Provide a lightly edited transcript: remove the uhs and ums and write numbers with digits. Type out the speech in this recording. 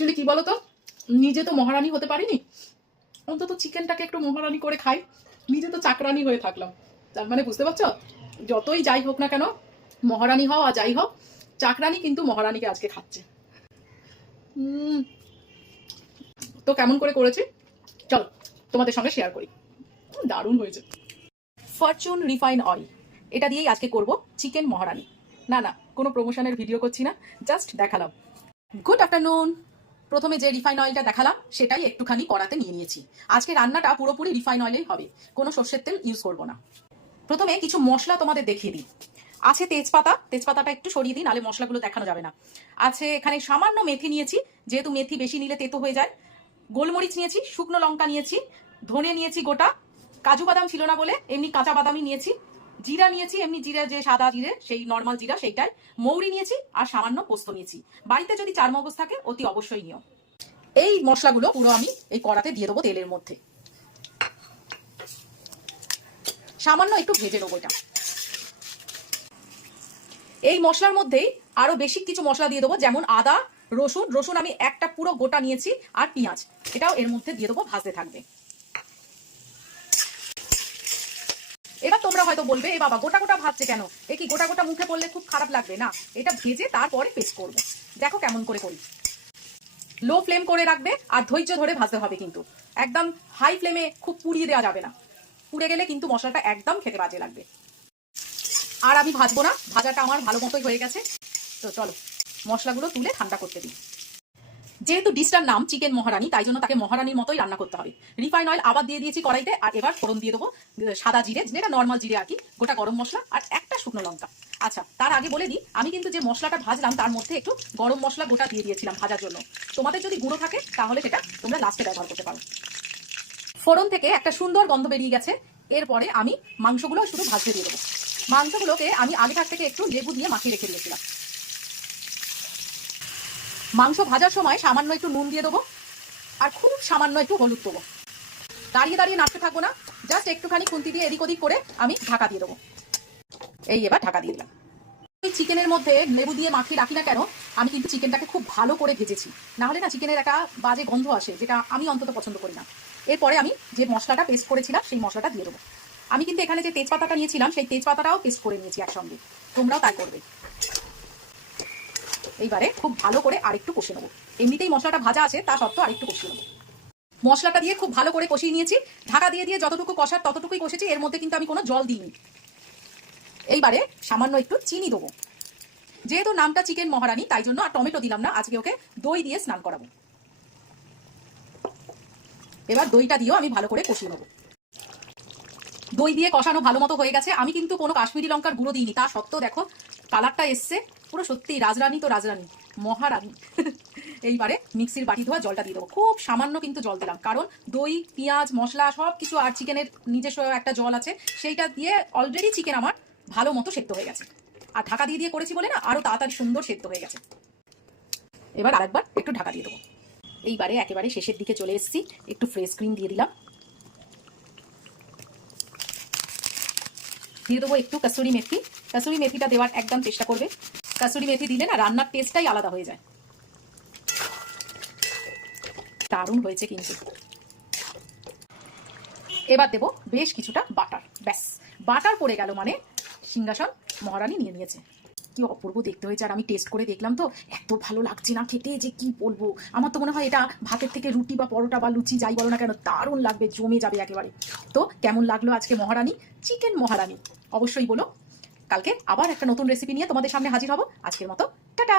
Actually কি বলতো, নিজে তো মহারানী হতে পারিনি, অন্তত চিকেনটাকে একটু মহারানী করে খাই। নিজে তো চাকরানি হয়ে থাকলাম। তার মানে বুঝতে পারছো, যতই যাই হোক না কেন, মহারানী হও আর যাই হোক, চাকরানি কিন্তু মহারানীকে আজকে খাচ্ছে। তো কেমন করে করেছি চল তোমাদের সঙ্গে শেয়ার করি। দারুণ হয়েছে। ফরচুন রিফাইন অয়েল, এটা দিয়েই আজকে করব চিকেন মহারানী। না না, কোনো প্রমোশনের ভিডিও করছি না, জাস্ট দেখালাম। Good afternoon. প্রথমে যে রিফাইন অয়েলটা দেখালাম সেটাই একটুখানি কড়াতে নিয়ে নিয়েছি। আজকে রান্নাটা পুরোপুরি রিফাইন অয়েলেই হবে, কোনো সর্ষের তেল ইউজ করব না। প্রথমে কিছু মশলা তোমাদের দেখিয়ে দিই। আছে তেজপাতা, তেজপাতাটা একটু সরিয়ে দিই, নাহলে মশলাগুলো দেখানো যাবে না। আছে এখানে সামান্য মেথি নিয়েছি, যেহেতু মেথি বেশি নিলে তেতো হয়ে যায়। গোলমরিচ নিয়েছি, শুকনো লঙ্কা নিয়েছি, ধনে নিয়েছি গোটা, কাজু বাদাম ছিল না বলে এমনি কাঁচা বাদামই নিয়েছি, জিরা নিয়েছি, এমনি জিরা যে সাদা জিরে সেই নর্মাল জিরা সেইটাই, মৌরি নিয়েছি, আর সামান্য পোস্ত নিয়েছি। বাড়িতে যদি চার মগজ থাকে অতি অবশ্যই নিও। এই মশলাগুলো পুরো আমি এই কড়াতে দিয়ে দেবো তেলের মধ্যে। সামান্য একটু ভেজে নেবো এটা। এই মশলার মধ্যেই আরো বেশি কিছু মশলা দিয়ে দেবো, যেমন আদা, রসুন। রসুন আমি একটা পুরো গোটা নিয়েছি, আর পেঁয়াজ, এটাও এর মধ্যে দিয়ে দেবো, ভাজতে থাকবে। এবার তোমরা হয়তো বলবে, এ বাবা গোটা গোটা ভাজছে কেন, এ কি গোটা গোটা মুখে পড়লে খুব খারাপ লাগবে? না, এটা ভেজে তারপরে পেস্ট করবো। দেখো কেমন করে করি। লো ফ্লেম করে রাখবে আর ধৈর্য ধরে ভাজতে হবে, কিন্তু একদম হাই ফ্লেমে খুব পুড়িয়ে দেওয়া যাবে না, পুড়ে গেলে কিন্তু মশলাটা একদম খেতে বাজে লাগবে। আর আমি ভাজবো না, ভাজাটা আমার ভালো মতোই হয়ে গেছে। তো চলো মশলাগুলো তুলে ঠান্ডা করতে দিই। যেহেতু ডিশটার নাম চিকেন মহারানী, তাই জন্য তাকে মহারানীর মতোই রান্না করতে হবে। রিফাইন অয়েল আবার দিয়ে দিয়েছি কড়াইতে, আর এবার ফোড়ন দিয়ে দেবো সাদা জিরে, যেটা নর্মাল জিরে আর কি, গোটা গরম মশলা, আর একটা শুকনো লঙ্কা। আচ্ছা, তার আগে বলে দিই, আমি কিন্তু যে মশলাটা ভাজলাম তার মধ্যে একটু গরম মশলা গোটা দিয়ে দিয়েছিলাম ভাজার জন্য। তোমাদের যদি গুঁড়ো থাকে তাহলে সেটা তোমরা লাস্টে ব্যবহার করতে পারো। ফোড়ন থেকে একটা সুন্দর গন্ধ বেরিয়ে গেছে, এরপরে আমি মাংসগুলো শুধু ভাজতে দিয়ে দেবো। মাংসগুলোকে আমি আগেকার থেকে একটু লেবু দিয়ে মাখিয়ে রেখে দিয়েছিলাম। মাংস ভাজার সময় সামান্য একটু নুন দিয়ে দেবো, আর খুব সামান্য একটু হলুদ দেবো। দাঁড়িয়ে দাঁড়িয়ে নাড়তে থাকবো না, জাস্ট একটুখানি খুন্তি দিয়ে এদিক ওদিক করে আমি ঢাকা দিয়ে দেবো। এই এবার ঢাকা দিয়ে দিলাম। এই চিকেনের মধ্যে লেবু দিয়ে মাখিয়ে রাখি না কেন, আমি কিন্তু চিকেনটাকে খুব ভালো করে ভেজেছি, না হলে না চিকেনের একটা বাজে গন্ধ আসে, যেটা আমি অন্তত পছন্দ করি না। এরপরে আমি যে মশলাটা পেস্ট করেছিলাম সেই মশলাটা দিয়ে দেবো। আমি কিন্তু এখানে যে তেজপাতাটা নিয়েছিলাম সেই তেজপাতাটাও পেস্ট করে নিয়েছি একসঙ্গে, তোমরাও তাই করবে। এইবারে খুব ভালো করে আরেকটু কষে নেবো। এমনিতেই মশলাটা ভাজা আছে, তা সত্ত্বেও আরেকটু কষিয়ে নেবো। মশলাটা দিয়ে খুব ভালো করে কষিয়ে নিয়েছি, ঢাকা দিয়ে দিয়ে যতটুকু কষার ততটুকুই কষেছি, এর মধ্যে কিন্তু আমি কোনো জল দিইনি। এইবারে সামান্য একটু চিনি দেবো। যেহেতু নামটা চিকেন মহারানী, তাই জন্য আর টমেটো দিলাম না, আজকে ওকে দই দিয়ে স্নান করাবো। এবার দইটা দিয়েও আমি ভালো করে কষিয়ে নেবো। দই দিয়ে কষানো ভালো মতো হয়ে গেছে। আমি কিন্তু কোনো কাশ্মীরি লঙ্কার গুঁড়ো দিইনি, তা সত্ত্বেও দেখো কালারটা এসছে পুরো সত্যি রাজরানী, তো রাজরানী, মহারানী। এইবারে মিক্সির বাটি ধোয়া জলটা দিয়ে দেবো, খুব সামান্য কিন্তু জল দিলাম, কারণ দই, পেঁয়াজ, মশলা সব কিছু আর চিকেনের নিজস্ব একটা জল আছে, সেইটা দিয়ে অলরেডি চিকেন আমার ভালো মতো সেদ্ধ হয়ে গেছে। আর ঢাকা দিয়ে দিয়ে করেছি বলে না, আরো তাড়াতাড়ি সুন্দর সেদ্ধ হয়ে গেছে। এবার আরেকবার একটু ঢাকা দিয়ে দেবো। এইবারে একেবারে শেষের দিকে চলে এসেছি, একটু ফ্রেশ ক্রিম দিয়ে দিলাম। দিয়ে দেবো একটু কসুরি মেথি। কসুরি মেথিটা দেওয়ার একদম চেষ্টা করবে, কসুরি মেথি দিলে না রান্নার টেস্টটাই আলাদা হয়ে যায়। দারুণ হয়েছে কিন্তু। এবার দেবো বেশ কিছুটা বাটার, ব্যাস বাটার পড়ে গেল মানে সিংহাসন মহারানী নিয়ে নিয়েছে। কি অপূর্ব দেখতে হয়েছে, আর আমি টেস্ট করে দেখলাম তো এত ভালো লাগছে না খেতে, যে কি বলবো। আমার তো মনে হয় এটা ভাতের থেকে রুটি বা পরোটা বা লুচি যাই বলো না কেন, দারুণ লাগবে, জমে যাবে একেবারে। তো কেমন লাগলো আজকে মহারানী, চিকেন মহারানী, অবশ্যই বলো। কালকে আবার একটা নতুন রেসিপি নিয়ে তোমাদের সামনে হাজির হব। আজকের মতো টাটা।